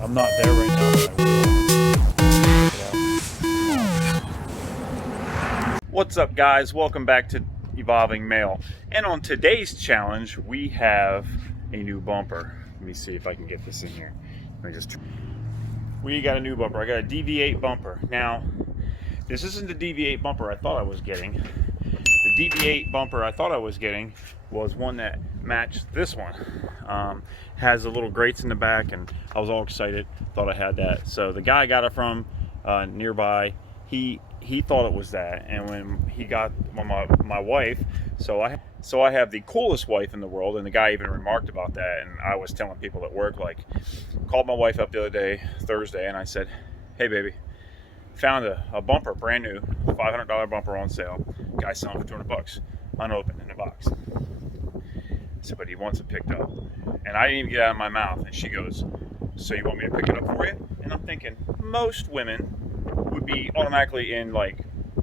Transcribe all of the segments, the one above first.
I'm not there right now, but I will. What's up, guys? Welcome back to Evolving Male. And on today's challenge, we have a new bumper. Let me see if I can get this in here. We got a new bumper. I got a DV8 bumper. Now, this isn't the DV8 bumper I thought I was getting. The DV8 bumper I thought I was getting was one that matched this one. Has the little grates in the back, and I was all excited. Thought I had that. So the guy I got it from nearby, he thought it was that. And when he got my wife, so I have the coolest wife in the world, and the guy even remarked about that. And I was telling people at work, like, called my wife up the other day, Thursday, and I said, hey baby, found a bumper, brand new, $500 bumper on sale. Guy selling for $200, unopened in a box. I said, but he wants it picked up. And I didn't even get it out of my mouth. And she goes, so you want me to pick it up for you? And I'm thinking, most women would be automatically in, like,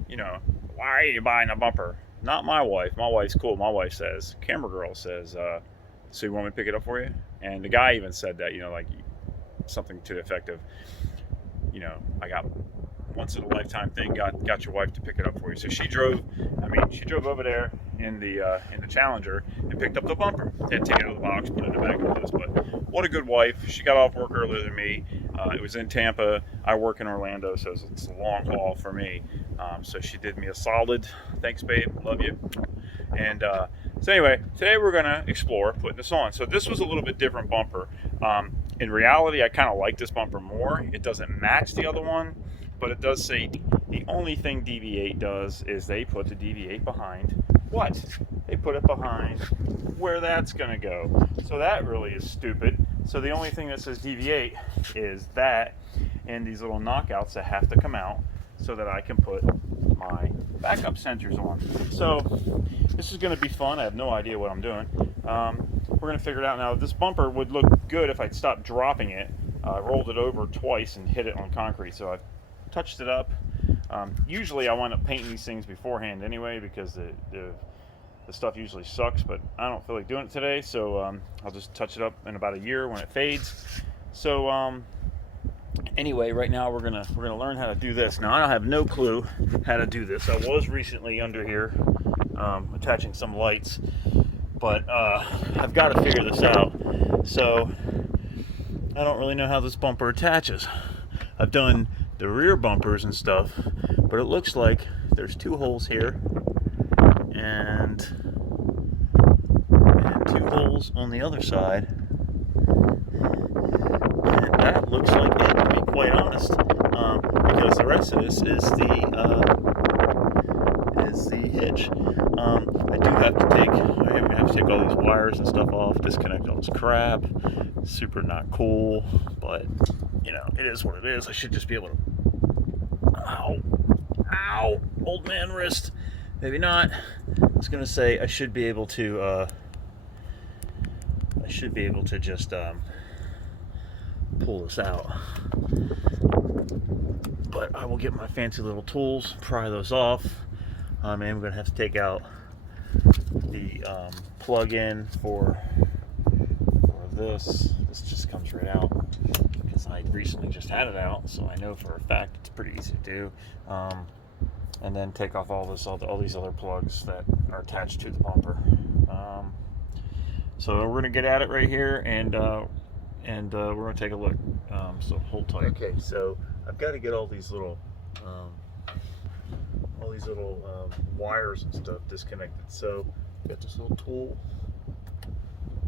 you know, why are you buying a bumper? Not my wife. My wife's cool. My wife says, camera girl says, so you want me to pick it up for you? And the guy even said that, you know, like something to the effect of, you know, I got once in a lifetime thing, got your wife to pick it up for you. So she drove over there in the Challenger and picked up the bumper. Had to take it out of the box, put it in the back of this. But what a good wife. She got off work earlier than me. It was in Tampa. I work in Orlando, so it's a long haul for me. So she did me a solid. Thanks, babe. Love you. And so anyway, today we're gonna explore putting this on. So this was a little bit different bumper. In reality, I kind of like this bumper more. It doesn't match the other one, but it does say the only thing DV8 does is they put the DV8 behind what? They put it behind where that's gonna go. So that really is stupid. So the only thing that says DV8 is that and these little knockouts that have to come out so that I can put my backup sensors on. So this is gonna be fun. I have no idea what I'm doing. We're gonna figure it out now. This bumper would look good if I'd stopped dropping it, rolled it over twice and hit it on concrete. So I've touched it up. Usually I wind up painting these things beforehand anyway because the stuff usually sucks, but I don't feel like doing it today, so I'll just touch it up in about a year when it fades. So anyway, right now we're gonna learn how to do this. Now I don't have no clue how to do this. I was recently under here attaching some lights, but I've got to figure this out. So I don't really know how this bumper attaches. I've done the rear bumpers and stuff, but it looks like there's two holes here and two holes on the other side, and that looks like it, to be quite honest, because the rest of this is the hitch. I do have to take all these wires and stuff off, disconnect all this crap. Super not cool, but you know, it is what it is. I should just be able to, ow, old man wrist. Maybe not. I was gonna say I should be able to just pull this out, but I will get my fancy little tools, pry those off. And we're gonna have to take out the plug-in for this. This just comes right out because I recently just had it out, so I know for a fact it's pretty easy to do. And then take off all these other plugs that are attached to the bumper. So we're gonna get at it right here, and we're gonna take a look. So hold tight. Okay, so I've got to get all these little wires and stuff disconnected. So got this little tool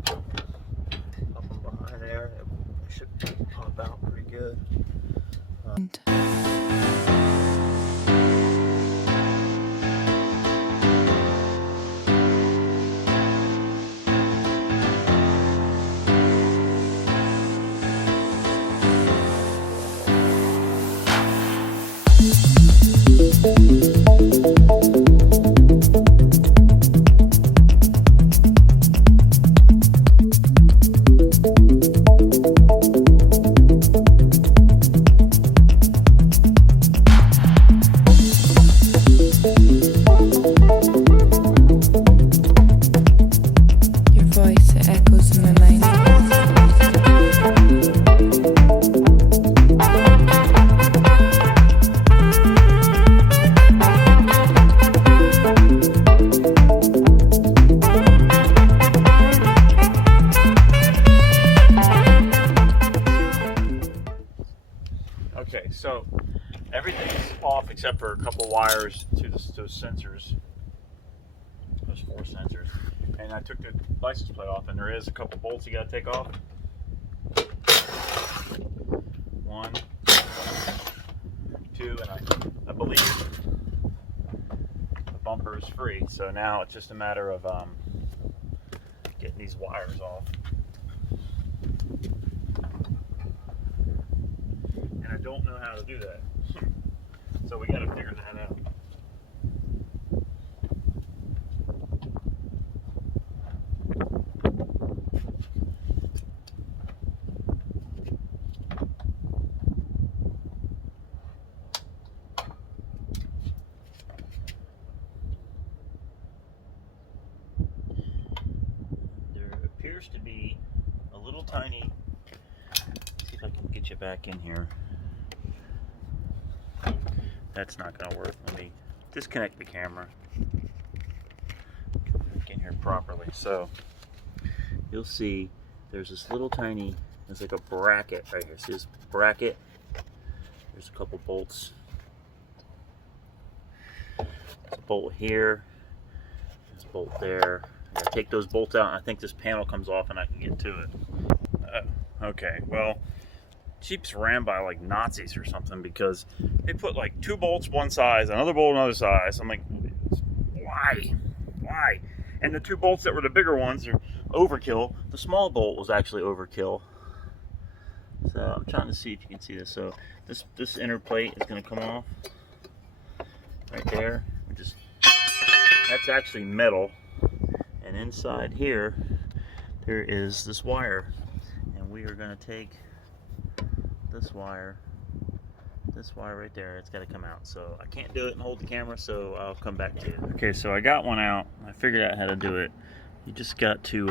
up and behind there. It should pop out pretty good. so everything's off except for a couple wires to those sensors, those 4 sensors. And I took the license plate off, and there is a couple bolts you got to take off. 1, 2, and I believe the bumper is free. So now it's just a matter of getting these wires off. And I don't know how to do that. So we got to figure that out. Appears to be a little tiny. Let's see if I can get you back in here. That's not going to work. Let me disconnect the camera. Get in here properly. So you'll see there's this little tiny, it's like a bracket right here. See this bracket? There's a couple bolts. There's a bolt here. There's a bolt there. I take those bolts out, and I think this panel comes off and I can get to it. Okay, well, Jeep's ran by like Nazis or something, because they put like 2 bolts one size, another bolt another size. I'm like, why? Why? And the 2 bolts that were the bigger ones are overkill. The small bolt was actually overkill. So I'm trying to see if you can see this. So this inner plate is going to come off right there. That's actually metal. And inside here, there is this wire, and we are going to take this wire right there. It's got to come out. So I can't do it and hold the camera, so I'll come back to you. Okay, so I got one out. I figured out how to do it. You just got to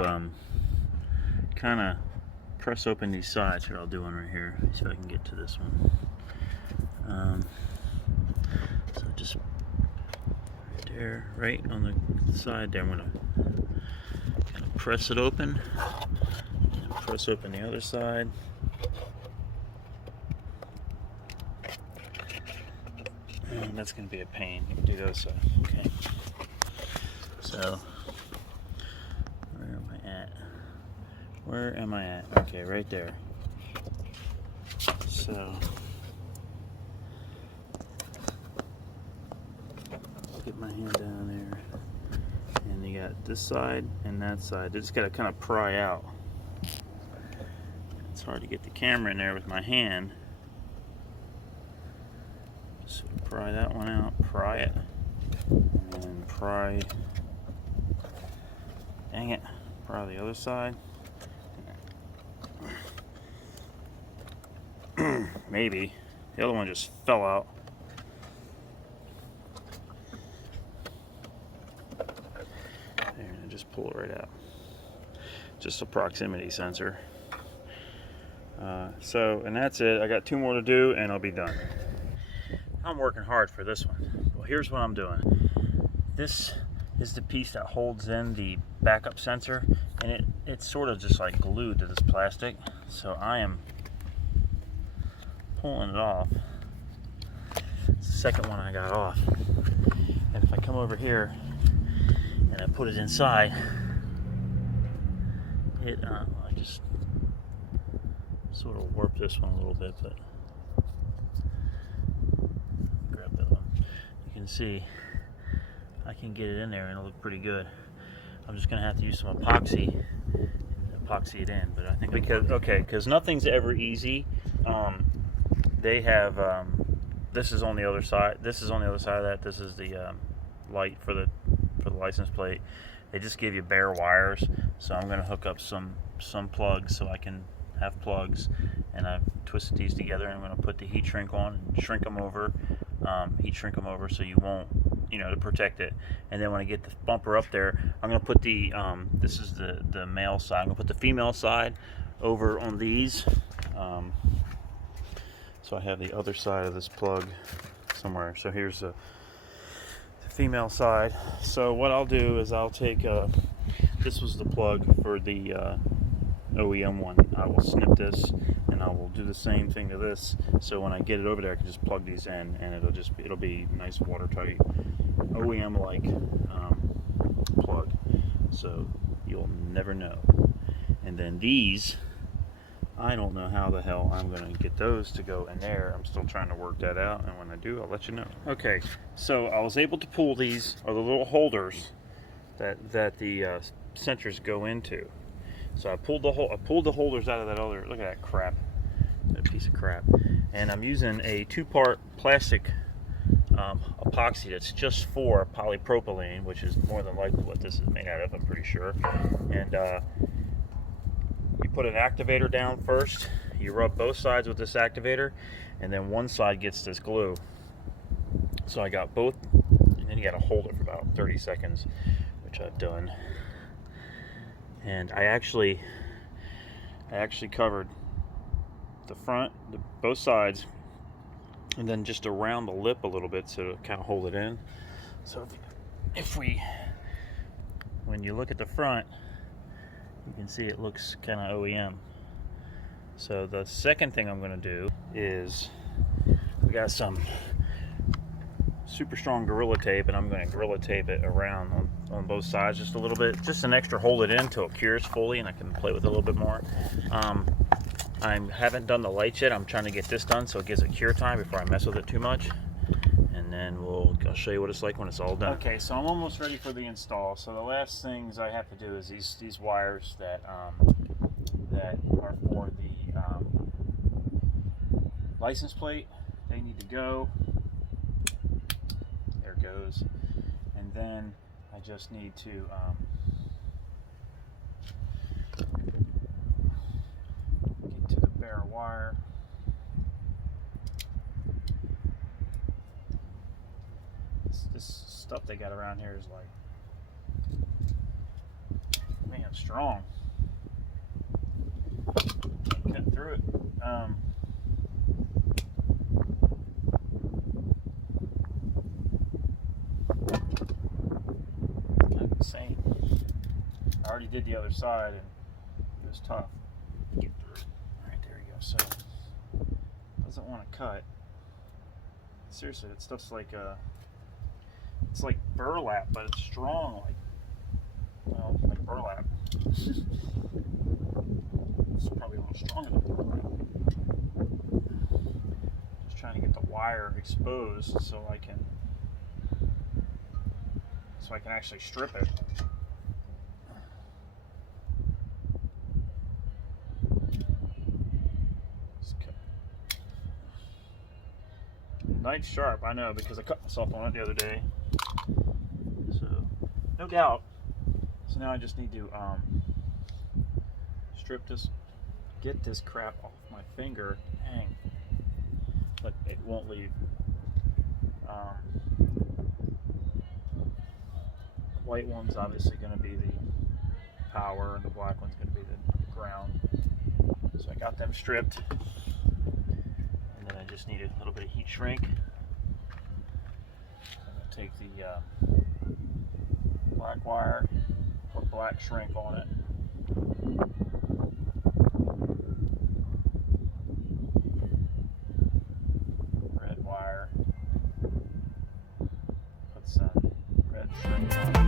kind of press open these sides. Here, I'll do one right here. See if I can get to this one. So just right there, right on the side there. I'm going to press it open, and press open the other side. And that's going to be a pain. You can do those sides. Okay. So, where am I at? Where am I at? Okay, right there. So, get my hand down there. And you got this side and that side. They just got to kind of pry out. It's hard to get the camera in there with my hand. Just sort of pry that one out, pry it, and then pry. Dang it! Pry the other side. Maybe the other one just fell out. Just pull it right out. Just a proximity sensor. And that's it. I got 2 more to do and I'll be done. I'm working hard for this one. Well, here's what I'm doing. This is the piece that holds in the backup sensor, and it's sort of just like glued to this plastic. So I am pulling it off. It's the second one I got off. And if I come over here and I put it inside, I just sort of warp this one a little bit, but grab that one. You can see I can get it in there and it'll look pretty good. I'm just gonna have to use some epoxy it in, but I think because nothing's ever easy. They have this is on the other side. This is on the other side of that. This is the light for the license plate. They just give you bare wires, so I'm going to hook up some plugs so I can have plugs, and I've twisted these together, and I'm going to put the heat shrink on and shrink them over, so you won't, to protect it. And then when I get the bumper up there, I'm going to put the this is the male side. I'm going to put the female side over on these, so I have the other side of this plug somewhere. So here's the female side. So what I'll do is I'll take this was the plug for the OEM one. I will snip this and and I will do the same thing to this, so when I get it over there I can just plug these in, and it'll be nice watertight OEM like plug, so you'll never know. And then these, I don't know how the hell I'm going to get those to go in there. I'm still trying to work that out, and when I do, I'll let you know. Okay, so I was able to pull these, or the little holders that the sensors go into. So I pulled the holders out of that other, look at that crap, that piece of crap. And I'm using a 2-part plastic epoxy that's just for polypropylene, which is more than likely what this is made out of, I'm pretty sure. And you put an activator down first, you rub both sides with this activator, and then one side gets this glue. So I got both, and then you gotta hold it for about 30 seconds, which I've done. And I actually covered the front, both sides, and then just around the lip a little bit so to kind of hold it in. So when you look at the front, you can see it looks kind of OEM. So the second thing I'm going to do is, we got some super strong Gorilla Tape, and I'm going to Gorilla Tape it around on both sides just a little bit, just an extra hold it in until it cures fully and I can play with it a little bit more. I haven't done the lights yet. I'm trying to get this done so it gives it cure time before I mess with it too much, and then I'll show you what it's like when it's all done. Okay, so I'm almost ready for the install. So the last things I have to do is these wires that are for the license plate. They need to go. There it goes. And then I just need to get to the bare wire. This stuff they got around here is like, man, strong. Cut through it. Insane. I already did the other side and it was tough to get through. Alright, there you go. So, doesn't want to cut. Seriously, that stuff's like it's like burlap, but it's strong, like burlap. It's probably a little stronger than burlap. Just trying to get the wire exposed so I can actually strip it. Knife's sharp, I know, because I cut myself on it the other day. So, no doubt. So now I just need to strip this, get this crap off my finger. Dang. But it won't leave. The white one's obviously going to be the power, and the black one's going to be the ground. So I got them stripped. And then I just need a little bit of heat shrink. I'm going to take the black wire, put black shrink on it. Red wire, put some red shrink on it.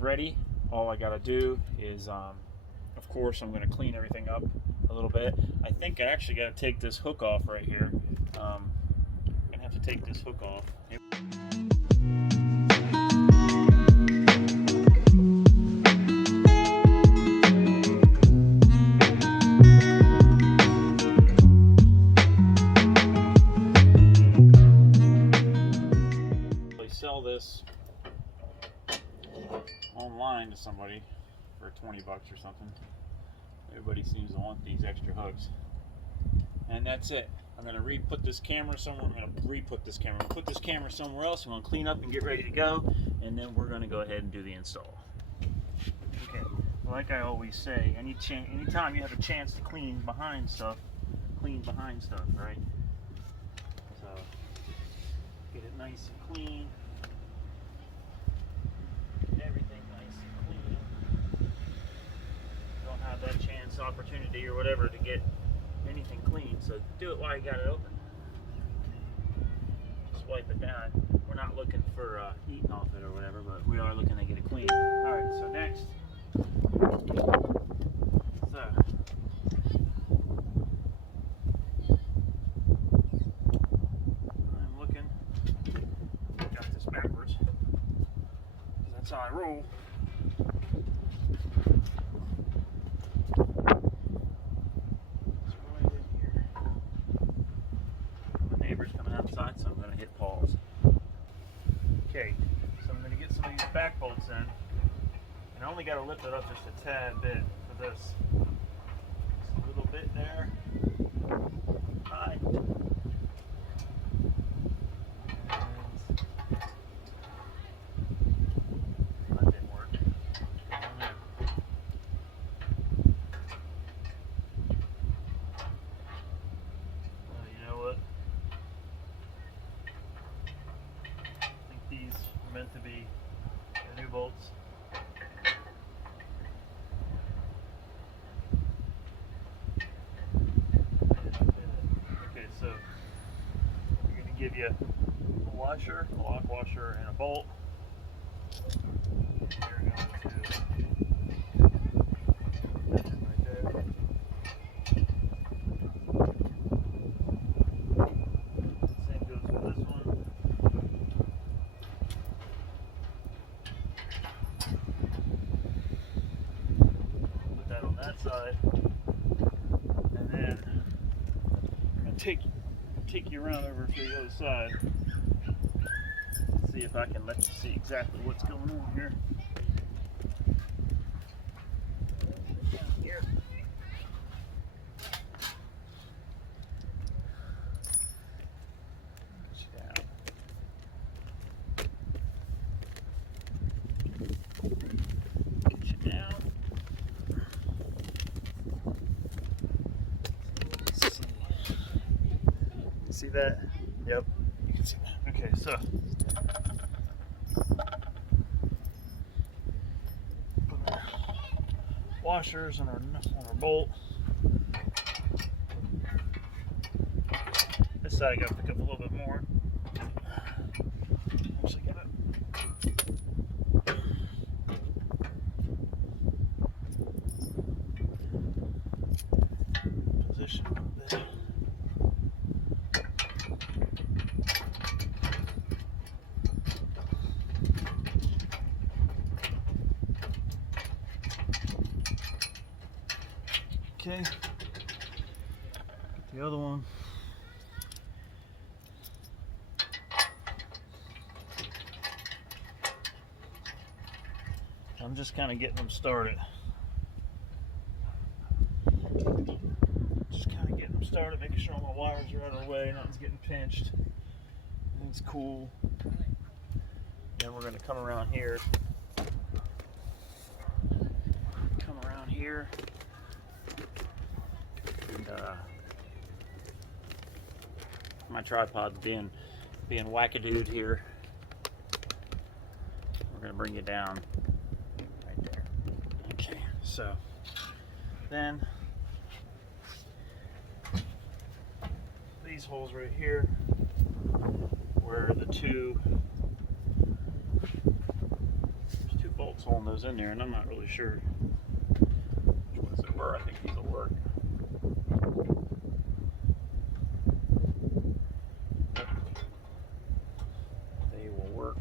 Ready. All I gotta do is of course I'm going to clean everything up a little bit. I think I actually got to take this hook off right here. I'm gonna have to take this hook off. Sell this online to somebody for 20 bucks or something. Everybody seems to want these extra hooks. And that's it. I'm going to put this camera somewhere. I'm going to re-put this camera. Put this camera somewhere else. I'm going to clean up and get ready to go. And then we're going to go ahead and do the install. Okay. like I always say, anytime you have a chance to clean behind stuff, right? So get it nice and clean. Everything nice and clean. You don't have that chance, opportunity, or whatever to get anything clean. So do it while you got it open. Just wipe it down. We're not looking for eating off it or whatever, but we are looking to get it clean. All right. So next. I'm looking. Got this backwards. That's how I roll. It's right in here. My neighbor's coming outside, so I'm going to hit pause. Okay, so I'm going to get some of these back bolts in. And I only got to lift it up just a tad bit for this. Just a little bit there. Right. That didn't work. You know what? I think these are meant to be the new bolts. So we're going to give you a washer, a lock washer, and a bolt. You're going to put that in right there. Same goes with this one. Put that on that side, and then take you around over to the other side. See if I can let you see exactly what's going on here. Here. Get you down. See that? Yep, you can see that. Okay, so put our washers on our bolt. This side I got to pick up a little bit more. Actually, get it. Position a little bit. Okay, get the other one. I'm just kind of getting them started. Making sure all my wires are out of the way, nothing's getting pinched. Everything's cool. Then we're going to come around here. And my tripod's being wackadood here. We're going to bring you down right there. Okay, so then these holes right here where there's two bolts holding those in there, and I'm not really sure which ones they were. I think these will work. They will work.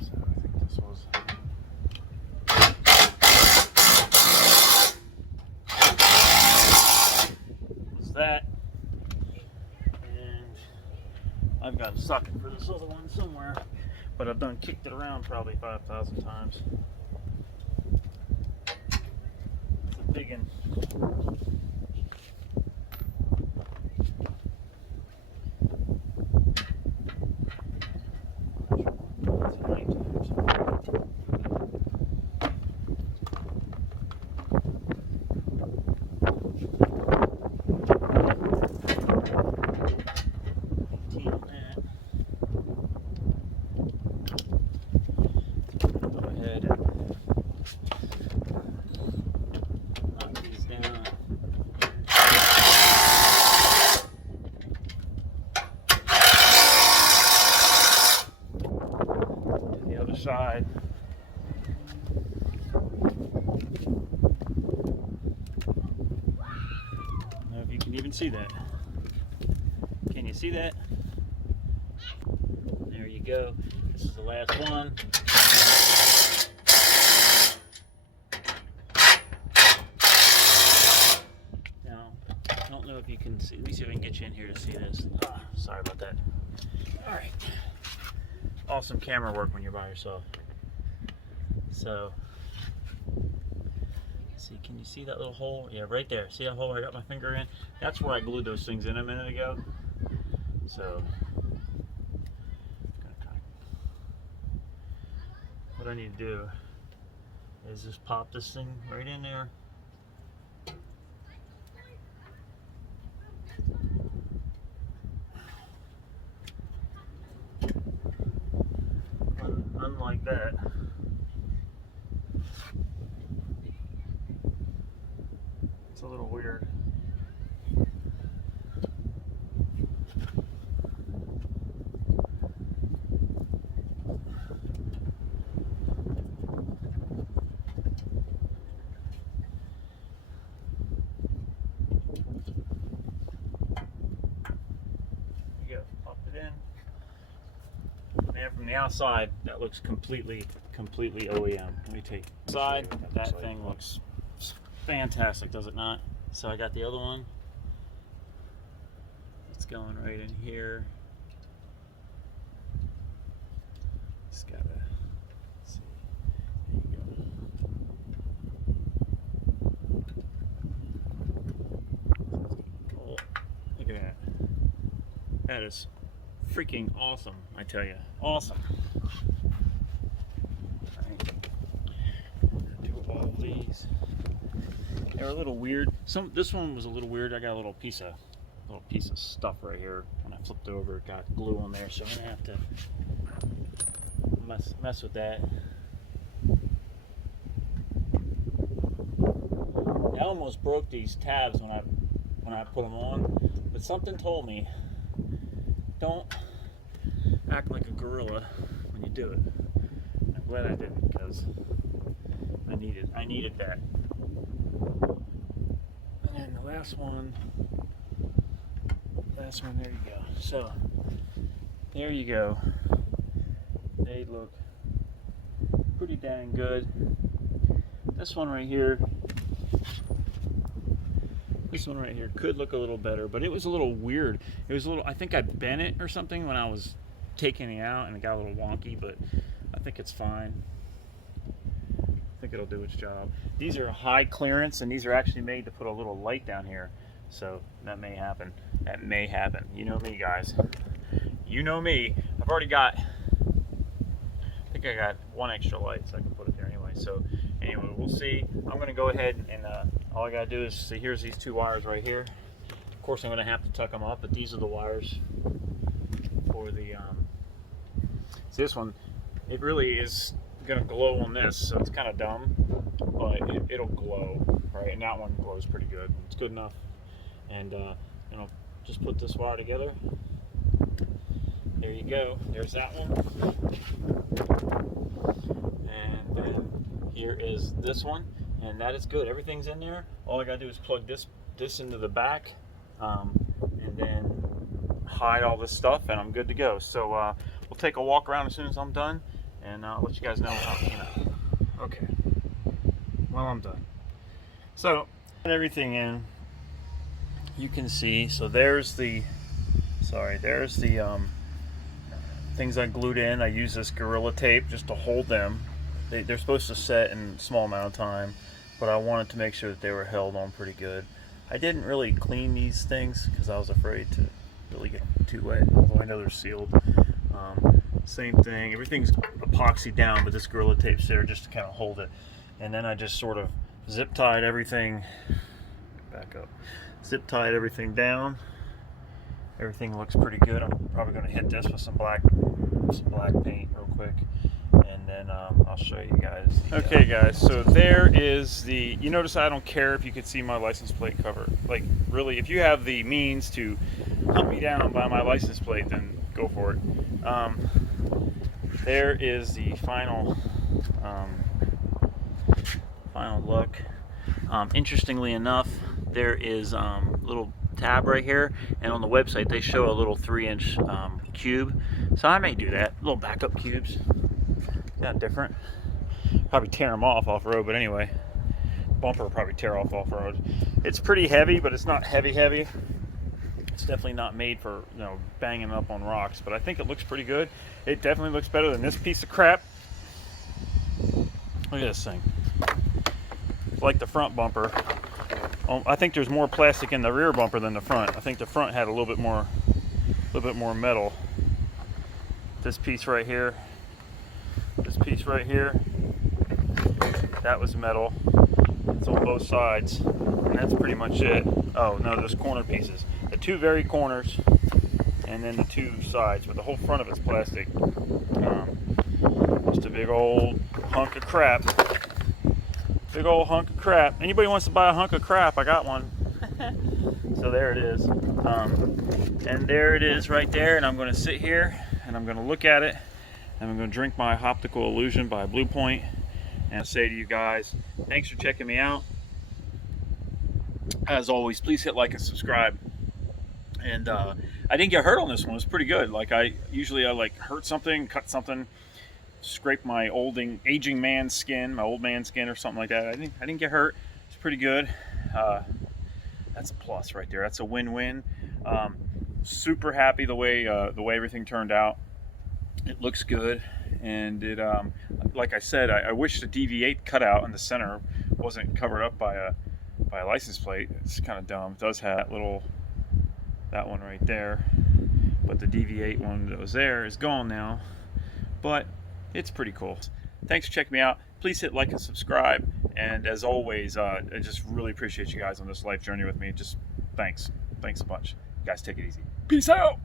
So I think this was that, and I've got a socket for this other one somewhere, but I've done kicked it around probably 5,000 times. It's a big one. Side. I don't know if you can even see that. Can you see that? There you go. This is the last one. Now, I don't know if you can see. Let me see if I can get you in here to see this. Sorry about that. All right. Awesome camera work when you're by yourself. So, see, can you see that little hole? Yeah, right there. See that hole I got my finger in? That's where I glued those things in a minute ago. So, what I need to do is just pop this thing right in there. Unlike that, it's a little weird. There you go, pop it in. And from the outside, that looks completely OEM. Let me take side. That thing looks fantastic, does it not? So I got the other one. It's going right in here. Just gotta see. There you go. Cool. Look at that. That is freaking awesome, I tell you. Awesome. Do all these. They're a little weird. This one was a little weird. I got a little piece of stuff right here. When I flipped over, it got glue on there, so I'm gonna have to mess with that. I almost broke these tabs when I put them on, but something told me, don't act like a gorilla when you do it. I'm glad I didn't, because I needed that. And then the last one, there you go. So there you go. They look pretty dang good. This one right here could look a little better, but it was a little weird. I think I bent it or something when I was taking it out, and it got a little wonky, but I think it's fine. I think it'll do its job. These are high clearance, and these are actually made to put a little light down here, so that may happen. You know me, guys. You know me. I've already got, I think I got one extra light, so I can put it there anyway. So anyway, we'll see. I'm gonna go ahead and all I gotta do is see, here's these two wires right here. Of course, I'm gonna have to tuck them up, but these are the wires for the see, this one, it really is gonna glow on this, so it's kind of dumb, but it'll glow, right? And that one glows pretty good. It's good enough. And you know, just put this wire together. There you go. There's that one. And then here is this one, and that is good. Everything's in there. All I gotta do is plug this into the back, and then hide all this stuff, and I'm good to go. So we'll take a walk around as soon as I'm done, and I'll let you guys know how it came out. Okay. Well, I'm done. So, put everything in. You can see. So there's the things I glued in. I use this Gorilla Tape just to hold them. They're supposed to set in a small amount of time, but I wanted to make sure that they were held on pretty good. I didn't really clean these things because I was afraid to really get too wet, although I know they're sealed. Same thing. Everything's epoxy down, but this Gorilla Tape's there just to kind of hold it. And then I just sort of zip tied everything, back up, zip tied everything down. Everything looks pretty good. I'm probably going to hit this with some black paint real quick, and then I'll show you guys. Okay guys, so there is the, you notice I don't care if you could see my license plate cover. Like really, if you have the means to hunt me down by my license plate, then go for it. There is the final look. Interestingly enough, there is a little tab right here, and on the website they show a little 3-inch cube, so I may do that. Little backup cubes, not different. Probably tear them off-road, but anyway, bumper will probably tear off-road. It's pretty heavy, but it's not heavy. It's definitely not made for, you know, banging up on rocks, but I think it looks pretty good. It definitely looks better than this piece of crap. Look at this thing. It's like the front bumper. I think there's more plastic in the rear bumper than the front. I think the front had a little bit more metal. This piece right here, that was metal. It's on both sides, and that's pretty much it. Oh no, those corner pieces, the two very corners, and then the two sides, but the whole front of it's plastic. Just a big old hunk of crap. Big old hunk of crap. Anybody wants to buy a hunk of crap, I got one. So there it is. And there it is right there, and I'm going to sit here and I'm going to look at it, and I'm going to drink my Optical Illusion by Blue Point, and say to you guys, thanks for checking me out. As always, please hit like and subscribe. And I didn't get hurt on this one. It was pretty good. Like I like hurt something, cut something, scrape my aging man skin, my old man skin or something like that. I didn't get hurt. It's pretty good. That's a plus right there. That's a win-win. Super happy the way everything turned out. It looks good, and it like I said, I wish the DV8 cutout in the center wasn't covered up by a license plate. It's kind of dumb. It does have that one right there, but the DV8 one that was there is gone now. But it's pretty cool. Thanks for checking me out. Please hit like and subscribe. And as always, I just really appreciate you guys on this life journey with me. Just thanks a bunch. You guys take it easy. Peace out.